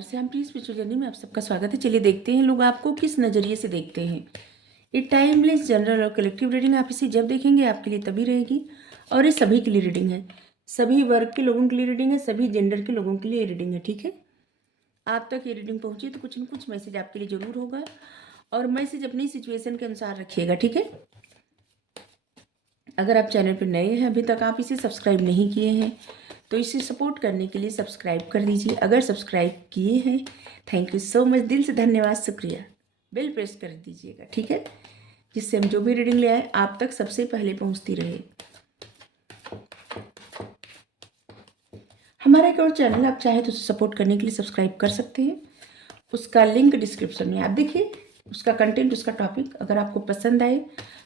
नमस्कार, श्यामप्रीत spiritual journey में आप सबका स्वागत है। चलिए देखते हैं लोग आपको किस नज़रिए से देखते हैं। ये टाइमलेस जनरल और कलेक्टिव रीडिंग आप इसे जब देखेंगे आपके लिए तभी रहेगी, और ये सभी के लिए रीडिंग है, सभी वर्ग के लोगों के लिए रीडिंग है, सभी जेंडर के लोगों के लिए रीडिंग है। ठीक है, आप तक ये रीडिंग पहुँची तो कुछ न कुछ मैसेज आपके लिए ज़रूर होगा, और मैसेज अपनी सिचुएशन के अनुसार रखिएगा। ठीक है, अगर आप चैनल पर नए हैं, अभी तक आप इसे सब्सक्राइब नहीं किए हैं, तो इसे सपोर्ट करने के लिए सब्सक्राइब कर दीजिए। अगर सब्सक्राइब किए हैं, थैंक यू सो मच, दिल से धन्यवाद, शुक्रिया। बेल प्रेस कर दीजिएगा, ठीक है, जिससे हम जो भी रीडिंग ले आए आप तक सबसे पहले पहुंचती रहे। हमारा एक और चैनल आप चाहे तो उसे सपोर्ट करने के लिए सब्सक्राइब कर सकते हैं, उसका लिंक डिस्क्रिप्शन में आप देखिए। उसका कंटेंट, उसका टॉपिक अगर आपको पसंद आए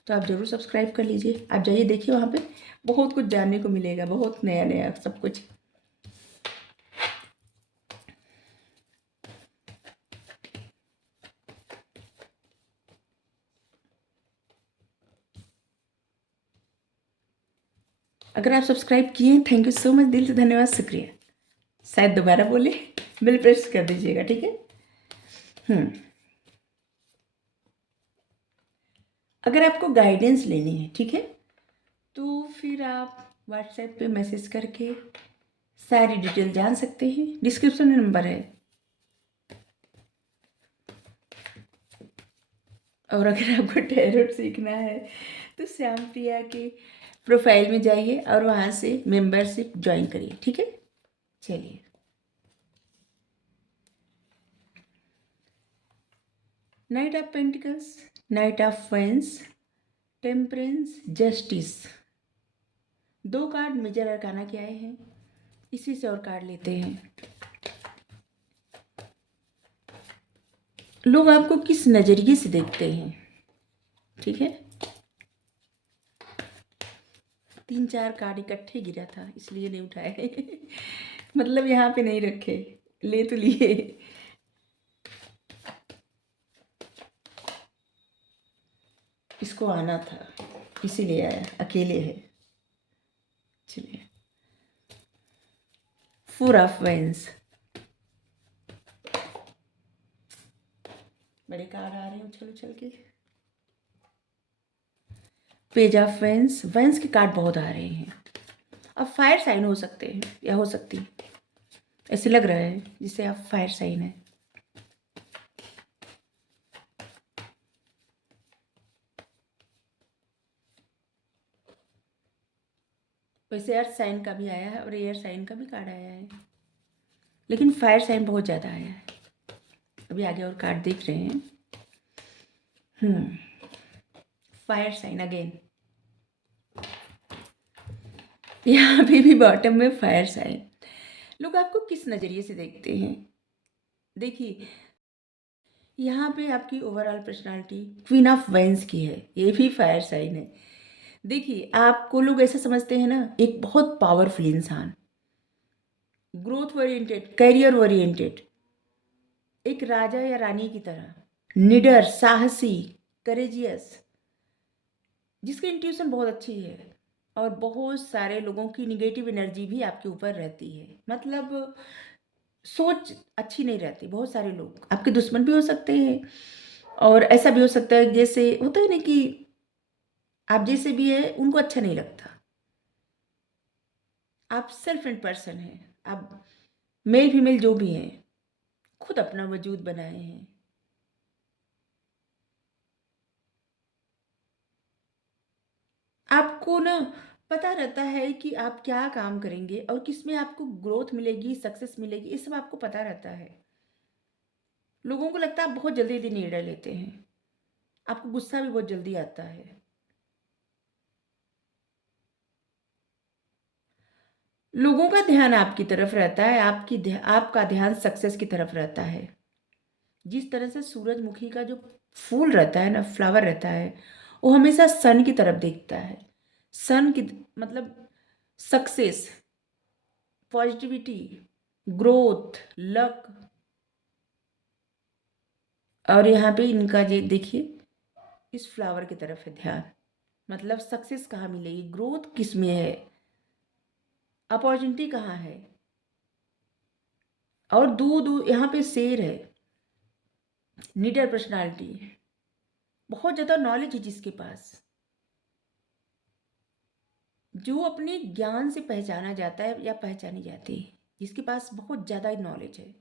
तो आप ज़रूर सब्सक्राइब कर लीजिए। आप जाइए देखिए, वहाँ पे बहुत कुछ जानने को मिलेगा, बहुत नया नया सब कुछ। अगर आप सब्सक्राइब किए हैं, थैंक यू सो मच, दिल से धन्यवाद, शुक्रिया। शायद दोबारा बोले, बिल प्रेस कर दीजिएगा, ठीक है। अगर आपको गाइडेंस लेनी है, ठीक है, तो फिर आप व्हाट्सएप पे मैसेज करके सारी डिटेल जान सकते हैं। डिस्क्रिप्शन में नंबर है। और अगर आपको टैरोट सीखना है तो श्याम प्रिया के प्रोफाइल में जाइए और वहाँ से मेंबरशिप ज्वाइन करिए, ठीक है। चलिए, knight of pentacles, knight of wands, temperance, justice, दो कार्ड मेजर अरकाना के आए हैं। इसी से और कार्ड लेते हैं। लोग आपको किस नज़रिए से देखते हैं, ठीक है। 3-4 कार्ड इकट्ठे गिरा था इसलिए नहीं उठाए मतलब यहाँ पे नहीं रखे, ले तो लिए। इसको आना था इसीलिए आया, अकेले है। चलिए, 4 ऑफ वेंस, बड़े कार्ड आ रहे हैं उछल उछल के। पेज ऑफ वेंस, वेंस के कार्ड बहुत आ रहे हैं। अब फायर साइन हो सकते हैं या हो सकती है, ऐसे लग रहा है जिससे आप फायर साइन है। वैसे अर्थ साइन का भी आया है और एयर साइन का भी कार्ड आया है, लेकिन फायर साइन बहुत ज़्यादा आया है। अभी आगे और कार्ड देख रहे हैं। फायर साइन अगेन, यहाँ पे भी बॉटम में फायर साइन। लोग आपको किस नज़रिए से देखते हैं, देखिए यहाँ पे आपकी overall personality queen of wands की है, ये भी फायर साइन है। देखिए आपको लोग ऐसा समझते हैं ना, एक बहुत पावरफुल इंसान, ग्रोथ ओरिएंटेड, करियर ओरिएंटेड, एक राजा या रानी की तरह, निडर, साहसी, करेजियस, जिसकी इंट्यूशन बहुत अच्छी है, और बहुत सारे लोगों की निगेटिव एनर्जी भी आपके ऊपर रहती है। मतलब सोच अच्छी नहीं रहती। बहुत सारे लोग आपके दुश्मन भी हो सकते हैं, और ऐसा भी हो सकता है जैसे होता है ना कि आप जैसे भी है उनको अच्छा नहीं लगता। आप सेल्फ एंड पर्सन हैं, आप मेल फीमेल जो भी हैं, खुद अपना वजूद बनाए हैं। आपको ना पता रहता है कि आप क्या काम करेंगे और किस में आपको ग्रोथ मिलेगी, सक्सेस मिलेगी, ये सब आपको पता रहता है। लोगों को लगता है आप बहुत जल्दी जल्दी निर्णय लेते हैं, आपको गुस्सा भी बहुत जल्दी आता है। लोगों का ध्यान आपकी तरफ रहता है, आपका ध्यान सक्सेस की तरफ रहता है। जिस तरह से सूरजमुखी का जो फूल रहता है ना, फ्लावर रहता है, वो हमेशा सन की तरफ देखता है। सन की मतलब सक्सेस, पॉजिटिविटी, ग्रोथ, लक। और यहाँ पे इनका ये देखिए, इस फ्लावर की तरफ है ध्यान। मतलब सक्सेस कहाँ मिलेगी, ग्रोथ किस में है, अपॉर्चुनिटी कहाँ है। और दो दो यहाँ पे शेर है, नीडर पर्सनालिटी, बहुत ज़्यादा नॉलेज है जिसके पास, जो अपने ज्ञान से पहचाना जाता है या पहचानी जाती है, जिसके पास बहुत ज़्यादा नॉलेज है,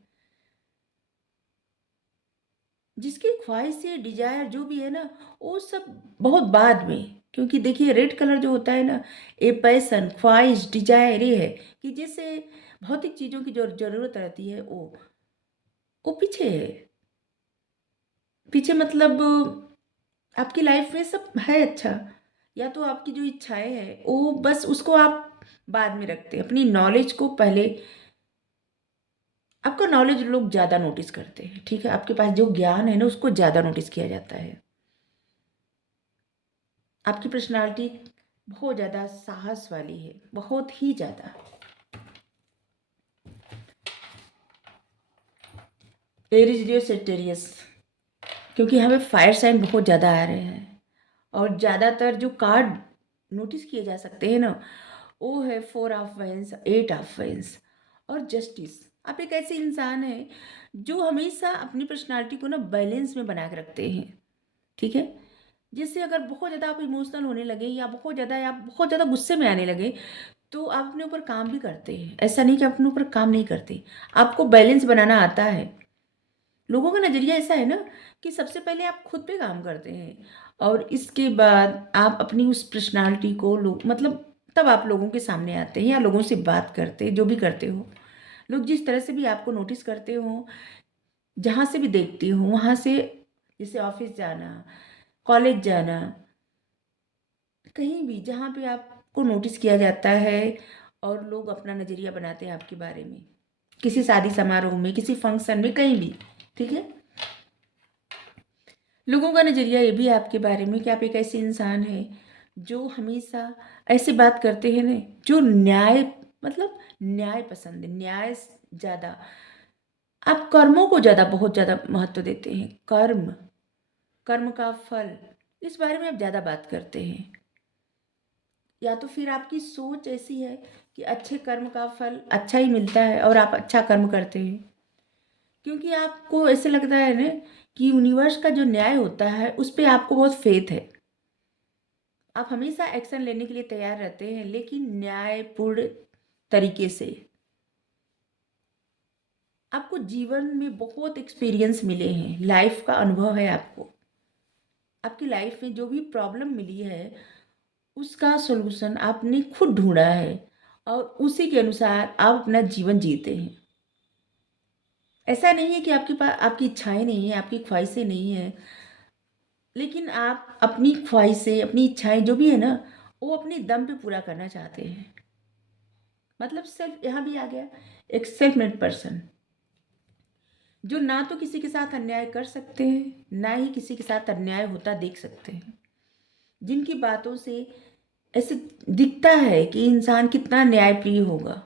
जिसकी ख्वाहिश है, डिजायर जो भी है ना, वो सब बहुत बाद में। क्योंकि देखिए रेड कलर जो होता है ना, ये पैसन, ख्वाहिश, डिजायर, ये है कि जैसे भौतिक चीज़ों की जो ज़रूरत रहती है वो पीछे है। पीछे मतलब आपकी लाइफ में सब है अच्छा, या तो आपकी जो इच्छाएं हैं वो बस उसको आप बाद में रखते हैं, अपनी नॉलेज को पहले। आपका नॉलेज लोग ज़्यादा नोटिस करते हैं, ठीक है, आपके पास जो ज्ञान है ना उसको ज़्यादा नोटिस किया जाता है। आपकी पर्सनालिटी बहुत ज़्यादा साहस वाली है, बहुत ही ज़्यादा। एरीज डियो सेटेरियस, क्योंकि हमें फायर साइन बहुत ज़्यादा आ रहे हैं, और ज़्यादातर जो कार्ड नोटिस किए जा सकते हैं ना, वो है 4 ऑफ वैंस, 8 ऑफ वैंस और जस्टिस। आप एक ऐसे इंसान हैं जो हमेशा अपनी पर्सनालिटी को ना बैलेंस में बना के रखते हैं, ठीक है। जिससे अगर बहुत ज़्यादा आप इमोशनल होने लगे या बहुत ज़्यादा गुस्से में आने लगे, तो आप अपने ऊपर काम भी करते हैं। ऐसा नहीं कि आप अपने ऊपर काम नहीं करते, आपको बैलेंस बनाना आता है। लोगों का नज़रिया ऐसा है ना कि सबसे पहले आप खुद पे काम करते हैं, और इसके बाद आप अपनी उस पर्सनालिटी को लोग मतलब तब आप लोगों के सामने आते हैं या लोगों से बात करते हैं, जो भी करते हो। लोग जिस तरह से भी आपको नोटिस करते हो, जहाँ से भी देखती हूँ वहाँ से, जैसे ऑफिस जाना, कॉलेज जाना, कहीं भी जहाँ पे आपको नोटिस किया जाता है और लोग अपना नज़रिया बनाते हैं आपके बारे में, किसी शादी समारोह में, किसी फंक्शन में, कहीं भी, ठीक है। लोगों का नज़रिया ये भी है आपके बारे में कि आप एक ऐसे इंसान हैं जो हमेशा ऐसे बात करते हैं ना, जो न्याय, मतलब न्याय पसंद है, न्याय ज़्यादा। आप कर्मों को ज़्यादा, बहुत ज़्यादा महत्व देते हैं। कर्म, कर्म का फल, इस बारे में आप ज़्यादा बात करते हैं। या तो फिर आपकी सोच ऐसी है कि अच्छे कर्म का फल अच्छा ही मिलता है और आप अच्छा कर्म करते हैं, क्योंकि आपको ऐसे लगता है ना कि यूनिवर्स का जो न्याय होता है उस पर आपको बहुत फेथ है। आप हमेशा एक्शन लेने के लिए तैयार रहते हैं, लेकिन न्यायपूर्ण तरीके से। आपको जीवन में बहुत एक्सपीरियंस मिले हैं, लाइफ का अनुभव है आपको। आपकी लाइफ में जो भी प्रॉब्लम मिली है उसका सॉल्यूशन आपने खुद ढूंढा है, और उसी के अनुसार आप अपना जीवन जीते हैं। ऐसा नहीं है कि आपके पास आपकी इच्छाएं नहीं है, आपकी ख्वाहिशें नहीं है, लेकिन आप अपनी ख्वाहिशें, अपनी इच्छाएं जो भी है ना, वो अपने दम पे पूरा करना चाहते हैं। मतलब सेल्फ यहाँ भी आ गया, एक सेल्फ मेड पर्सन जो ना तो किसी के साथ अन्याय कर सकते हैं, ना ही किसी के साथ अन्याय होता देख सकते हैं, जिनकी बातों से ऐसे दिखता है कि इंसान कितना न्यायप्रिय होगा,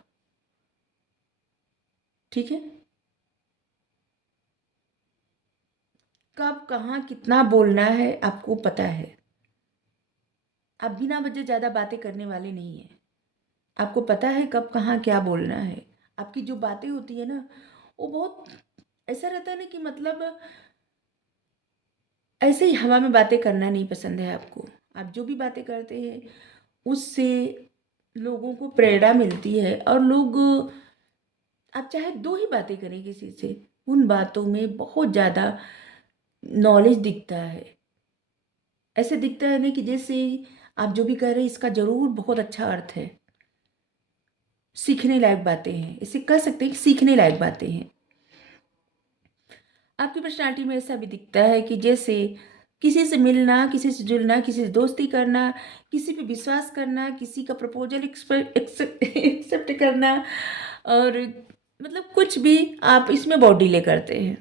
ठीक है। कब कहाँ कितना बोलना है आपको पता है। आप बिना वजह ज़्यादा बातें करने वाले नहीं हैं। आपको पता है कब कहाँ क्या बोलना है। आपकी जो बातें होती है ना, वो बहुत ऐसा रहता है ना कि मतलब ऐसे ही हवा में बातें करना नहीं पसंद है आपको। आप जो भी बातें करते हैं उससे लोगों को प्रेरणा मिलती है, और लोग, आप चाहे दो ही बातें करें किसी से, उन बातों में बहुत ज़्यादा नॉलेज दिखता है। ऐसे दिखता है ना कि जैसे आप जो भी कह रहे हैं इसका ज़रूर बहुत अच्छा अर्थ है। सीखने लायक बातें हैं, इसे कह सकते हैं कि सीखने लायक बातें हैं। आपकी पर्सनालिटी में ऐसा भी दिखता है कि जैसे किसी से मिलना, किसी से जुड़ना, किसी से दोस्ती करना, किसी पे विश्वास करना, किसी का प्रपोजल एक्सेप्ट करना, और मतलब कुछ भी आप इसमें बहुत डिले करते हैं।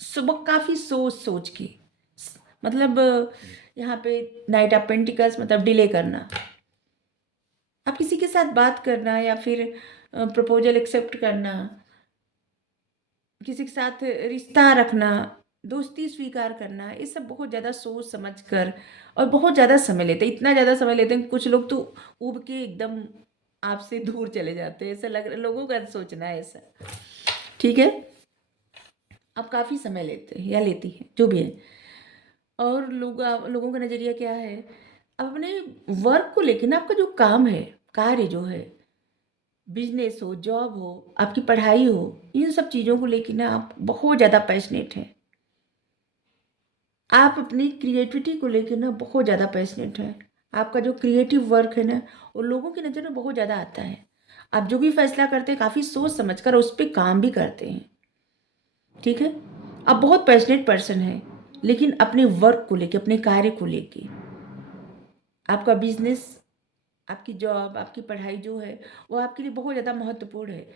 सुबह काफ़ी सोच सोच के, मतलब यहाँ पे नाइट ऑफ पेंटिकल्स मतलब डिले करना। आप किसी के साथ बात करना या फिर प्रपोजल एक्सेप्ट करना, किसी के साथ रिश्ता रखना, दोस्ती स्वीकार करना, ये सब बहुत ज़्यादा सोच समझ कर और बहुत ज़्यादा समय लेते हैं। इतना ज़्यादा समय लेते हैं कुछ लोग तो उब के एकदम आपसे दूर चले जाते हैं। ऐसा लग रहा, लोगों का सोचना है ऐसा, ठीक है, आप काफ़ी समय लेते हैं या लेती हैं, जो भी है। और लोगों का नज़रिया क्या है, आप अपने वर्क को लेके ना, आपका जो काम है, कार्य जो है, बिजनेस हो, जॉब हो, आपकी पढ़ाई हो, इन सब चीज़ों को लेके ना आप बहुत ज़्यादा पैशनेट हैं। आप अपनी क्रिएटिविटी को लेके ना बहुत ज़्यादा पैशनेट हैं। आपका जो क्रिएटिव वर्क है ना, वो लोगों की नज़र में बहुत ज़्यादा आता है। आप जो भी फैसला करते हैं काफ़ी सोच समझ कर उस पे काम भी करते हैं, ठीक है? आप बहुत पैशनेट पर्सन हैं, लेकिन अपने वर्क को लेके, अपने कार्य को लेके, आपका बिजनेस, आपकी जॉब, आपकी पढ़ाई जो है, वो आपके लिए बहुत ज़्यादा महत्वपूर्ण है।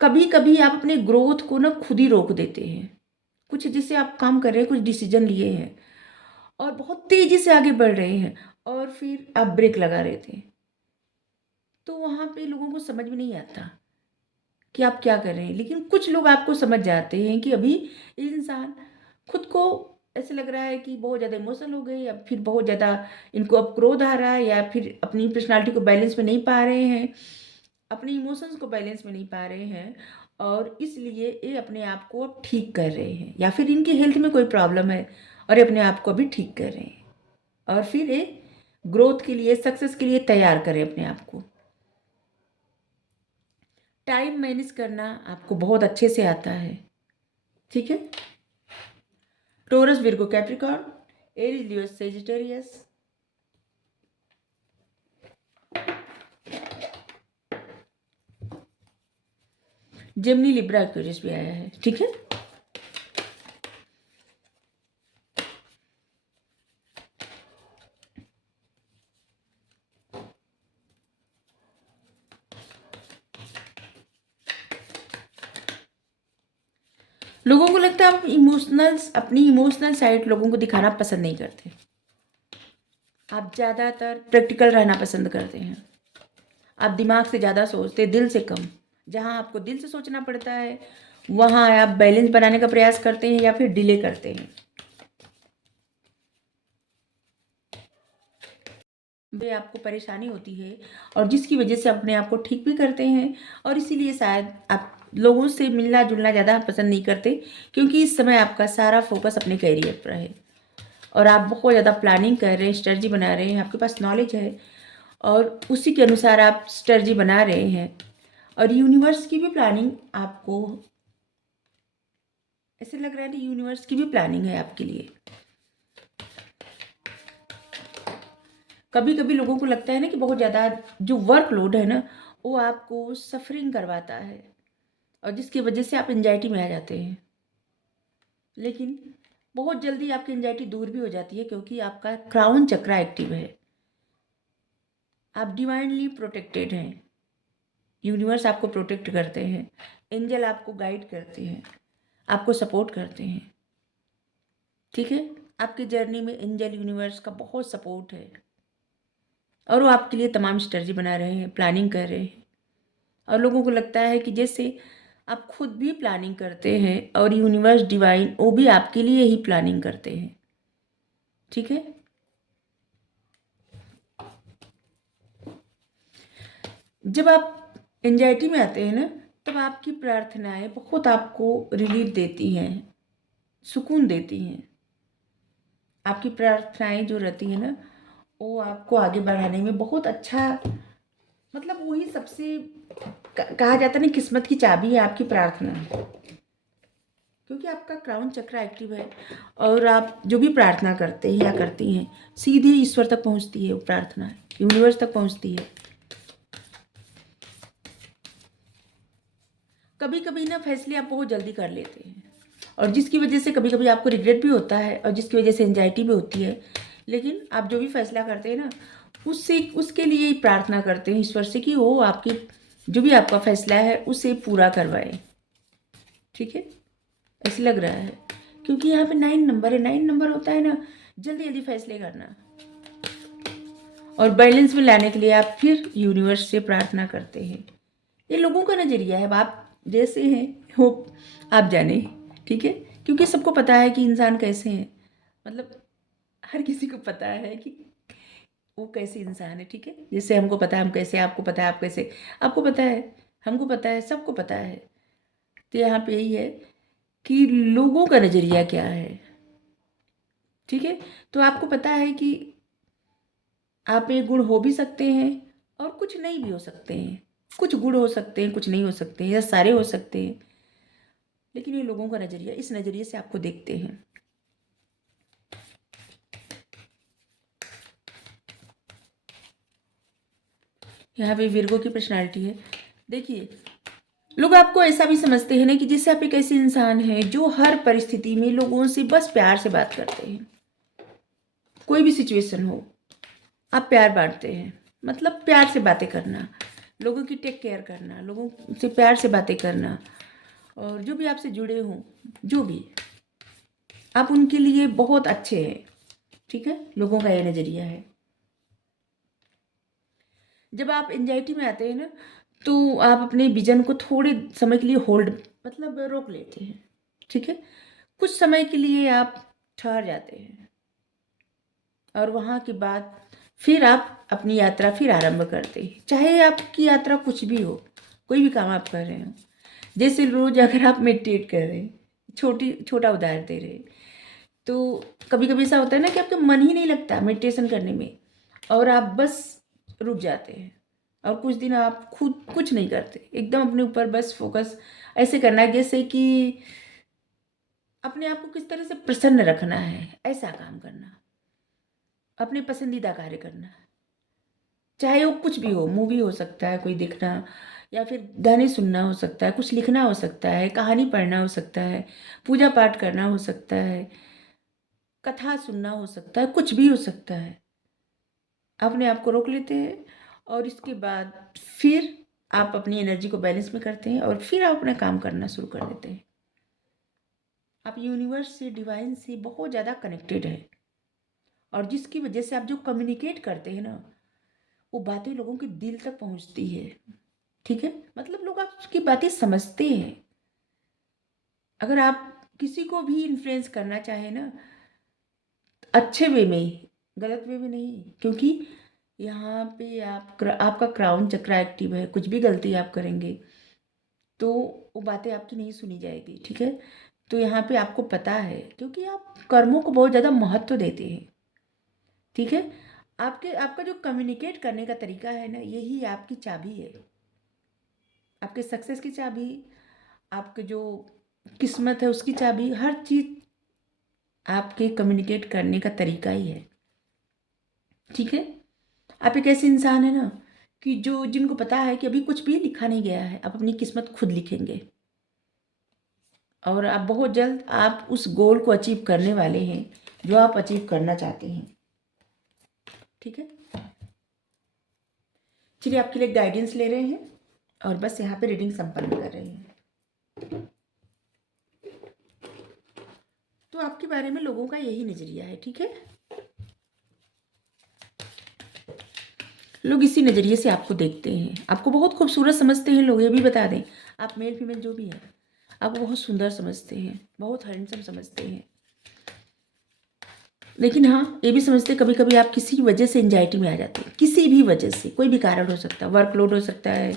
कभी-कभी आप अपने ग्रोथ को ना खुद ही रोक देते हैं। कुछ जिससे आप काम कर रहे हैं, कुछ डिसीज़न लिए हैं और बहुत तेज़ी से आगे बढ़ रहे हैं और फिर आप ब्रेक लगा रहे थे। तो वहाँ पे लोगों को समझ में नहीं आता कि आप क्या कर रहे हैं। लेकिन कुछ लोग आपको समझ जाते हैं कि अभी ये इंसान खुद को ऐसे लग रहा है कि बहुत ज़्यादा इमोशनल हो गए, या फिर बहुत ज़्यादा इनको अब क्रोध आ रहा है, या फिर अपनी पर्सनैलिटी को बैलेंस में नहीं पा रहे हैं, अपने इमोशंस को बैलेंस में नहीं पा रहे हैं, और इसलिए ये अपने आप को अब ठीक कर रहे हैं, या फिर इनकी हेल्थ में कोई प्रॉब्लम है और ये अपने आप को अभी ठीक कर रहे हैं, और फिर ये ग्रोथ के लिए, सक्सेस के लिए तैयार करें अपने आप को। टाइम मैनेज करना आपको बहुत अच्छे से आता है, ठीक है? टोरस, विर्गो, कैप्रिकॉर्न, एरीज, लियो, सेजिटेरियस, जेमिनी, लिब्रा, एक्वेरियस भी आया है, ठीक है? लोगों को लगता है आप अपनी इमोशनल साइड लोगों को दिखाना पसंद नहीं करते। आप ज़्यादातर प्रैक्टिकल रहना पसंद करते हैं। आप दिमाग से ज़्यादा सोचते, दिल से कम। जहाँ आपको दिल से सोचना पड़ता है, वहाँ आप बैलेंस बनाने का प्रयास करते हैं या फिर डिले करते हैं। वे आपको परेशानी होती है और जिसकी वजह से अपने आप को ठीक भी करते हैं, और इसीलिए शायद आप लोगों से मिलना जुलना ज़्यादा पसंद नहीं करते, क्योंकि इस समय आपका सारा फोकस अपने करियर पर है और आप बहुत ज़्यादा प्लानिंग कर रहे हैं, स्ट्रेटजी बना रहे हैं, आपके पास नॉलेज है और उसी के अनुसार आप स्ट्रेटजी बना रहे हैं, और यूनिवर्स की भी प्लानिंग आपको ऐसे लग रहा है कि यूनिवर्स की भी प्लानिंग है आपके लिए। कभी कभी लोगों को लगता है ना कि बहुत ज़्यादा जो वर्कलोड है ना, वो आपको सफरिंग करवाता है और जिसकी वजह से आप एंजाइटी में आ जाते हैं। लेकिन बहुत जल्दी आपकी एंजाइटी दूर भी हो जाती है, क्योंकि आपका क्राउन चक्रा एक्टिव है। आप डिवाइनली प्रोटेक्टेड हैं। यूनिवर्स आपको प्रोटेक्ट करते हैं, एंजल आपको गाइड करते हैं, आपको सपोर्ट करते हैं, ठीक है? आपकी जर्नी में एंजल यूनिवर्स का बहुत सपोर्ट है और वो आपके लिए तमाम स्ट्रेटजी बना रहे हैं, प्लानिंग कर रहे हैं। और लोगों को लगता है कि जैसे आप खुद भी प्लानिंग करते हैं और यूनिवर्स डिवाइन वो भी आपके लिए ही प्लानिंग करते हैं, ठीक है? जब आप एंजाइटी में आते हैं ना, तब आपकी प्रार्थनाएं बहुत आपको रिलीफ देती हैं, सुकून देती हैं। आपकी प्रार्थनाएं जो रहती हैं ना, वो आपको आगे बढ़ाने में बहुत अच्छा, मतलब वही सबसे कहा जाता है ना, किस्मत की चाबी है आपकी प्रार्थना, क्योंकि आपका क्राउन चक्र एक्टिव है और आप जो भी प्रार्थना करते हैं या करती हैं, सीधे ईश्वर तक पहुंचती है वो प्रार्थना, यूनिवर्स तक पहुंचती है। कभी कभी ना फैसले आप बहुत जल्दी कर लेते हैं और जिसकी वजह से कभी कभी आपको रिग्रेट भी होता है और जिसकी वजह से एंजाइटी भी होती है। लेकिन आप जो भी फैसला करते हैं ना, उससे उसके लिए ही प्रार्थना करते हैं ईश्वर से कि वो आपकी जो भी आपका फैसला है उसे पूरा करवाए, ठीक है? ऐसे लग रहा है क्योंकि यहाँ पे 9 नंबर है। 9 नंबर होता है ना जल्दी जल्दी फैसले करना, और बैलेंस में लाने के लिए आप फिर यूनिवर्स से प्रार्थना करते हैं। ये लोगों का नज़रिया है, अब आप जैसे हैं वो आप जाने, ठीक है? क्योंकि सबको पता है कि इंसान कैसे हैं, मतलब हर किसी को पता है कि वो कैसे इंसान है, ठीक है? जैसे हमको पता है हम कैसे, आपको पता है आप कैसे, आपको पता है हमको पता है, सबको पता है। तो यहाँ पे यही है कि लोगों का नज़रिया क्या है, ठीक है? तो आपको पता है कि आप में गुण हो भी सकते हैं और कुछ नहीं भी हो सकते हैं। कुछ गुण हो सकते हैं, कुछ नहीं हो सकते हैं, या सारे हो सकते हैं। लेकिन ये लोगों का नज़रिया, इस नज़रिए से आपको देखते हैं। यहाँ पे विर्गो की पर्सनालिटी है। देखिए, लोग आपको ऐसा भी समझते हैं ना कि जैसे आप एक ऐसे इंसान हैं जो हर परिस्थिति में लोगों से बस प्यार से बात करते हैं। कोई भी सिचुएशन हो, आप प्यार बांटते हैं। मतलब प्यार से बातें करना, लोगों की टेक केयर करना, लोगों से प्यार से बातें करना, और जो भी आपसे जुड़े हों, जो भी, आप उनके लिए बहुत अच्छे हैं, ठीक है? लोगों का ये नज़रिया है। जब आप एंजाइटी में आते हैं ना, तो आप अपने विजन को थोड़े समय के लिए होल्ड, मतलब रोक लेते हैं, ठीक है? कुछ समय के लिए आप ठहर जाते हैं, और वहाँ के बाद फिर आप अपनी यात्रा फिर आरंभ करते हैं। चाहे आपकी यात्रा कुछ भी हो, कोई भी काम आप कर रहे हो। जैसे रोज़ अगर आप मेडिटेट कर रहे हैं, छोटा उदाहरण दे रहे हैं, तो कभी कभी ऐसा होता है ना कि आपका मन ही नहीं लगता मेडिटेशन करने में, और आप बस रुक जाते हैं, और कुछ दिन आप खुद कुछ नहीं करते, एकदम अपने ऊपर बस फोकस ऐसे करना है जैसे कि अपने आप को किस तरह से प्रसन्न रखना है, ऐसा काम करना, अपने पसंदीदा कार्य करना। चाहे वो कुछ भी हो, मूवी हो सकता है कोई देखना, या फिर गाने सुनना हो सकता है, कुछ लिखना हो सकता है, कहानी पढ़ना हो सकता है, पूजा पाठ करना हो सकता है, कथा सुनना हो सकता है, कुछ भी हो सकता है। अपने आप को रोक लेते हैं, और इसके बाद फिर आप अपनी एनर्जी को बैलेंस में करते हैं, और फिर आप अपना काम करना शुरू कर देते हैं। आप यूनिवर्स से, डिवाइन से बहुत ज़्यादा कनेक्टेड है, और जिसकी वजह से आप जो कम्युनिकेट करते हैं ना, वो बातें लोगों के दिल तक पहुंचती है, ठीक है? मतलब लोग आपकी बातें समझते हैं। अगर आप किसी को भी इन्फ्लुएंस करना चाहें ना, अच्छे वे में, गलत वे में नहीं, क्योंकि यहाँ पे आपका क्राउन चक्र एक्टिव है। कुछ भी गलती आप करेंगे तो वो बातें आपकी नहीं सुनी जाएगी, ठीक है? तो यहाँ पे आपको पता है, क्योंकि आप कर्मों को बहुत ज़्यादा महत्व देते हैं, ठीक है? आपका जो कम्युनिकेट करने का तरीका है ना, यही आपकी चाबी है, आपके सक्सेस की चाबी, आपके जो किस्मत है उसकी चाबी। हर चीज़ आपके कम्युनिकेट करने का तरीका ही है, ठीक है? आप एक ऐसे इंसान है ना कि जिनको पता है कि अभी कुछ भी लिखा नहीं गया है, आप अपनी किस्मत खुद लिखेंगे, और आप बहुत जल्द आप उस गोल को अचीव करने वाले हैं जो आप अचीव करना चाहते हैं, ठीक है? चलिए, आपके लिए गाइडेंस ले रहे हैं, और बस यहाँ पे रीडिंग संपन्न कर रहे हैं। तो आपके बारे में लोगों का यही नज़रिया है, ठीक है? लोग इसी नज़रिए से आपको देखते हैं, आपको बहुत खूबसूरत समझते हैं लोग। ये भी बता दें, आप मेल फीमेल जो भी है, आपको बहुत सुंदर समझते हैं, बहुत हैंडसम समझते हैं। लेकिन हाँ, ये भी समझते हैं कभी कभी आप किसी वजह से एंजाइटी में आ जाते हैं, किसी भी वजह से, कोई भी कारण हो सकता है, वर्कलोड हो सकता है,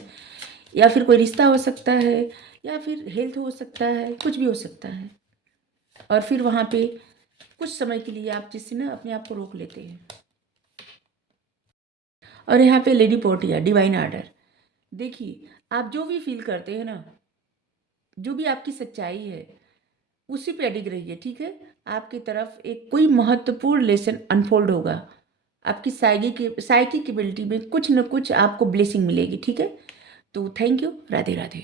या फिर कोई रिश्ता हो सकता है, या फिर हेल्थ हो सकता है, कुछ भी हो सकता है। और फिर वहाँ पे कुछ समय के लिए आप जिससे ना अपने आप को रोक लेते हैं। और यहाँ पे लेडी पोर्टिया, डिवाइन आर्डर। देखिए, आप जो भी फील करते हैं ना, जो भी आपकी सच्चाई है, उसी पे अडिग रहिए, ठीक है? आपकी तरफ एक कोई महत्वपूर्ण लेसन अनफोल्ड होगा। आपकी साइकिक एबिलिटी में कुछ न कुछ आपको ब्लेसिंग मिलेगी, ठीक है? तो थैंक यू, राधे राधे।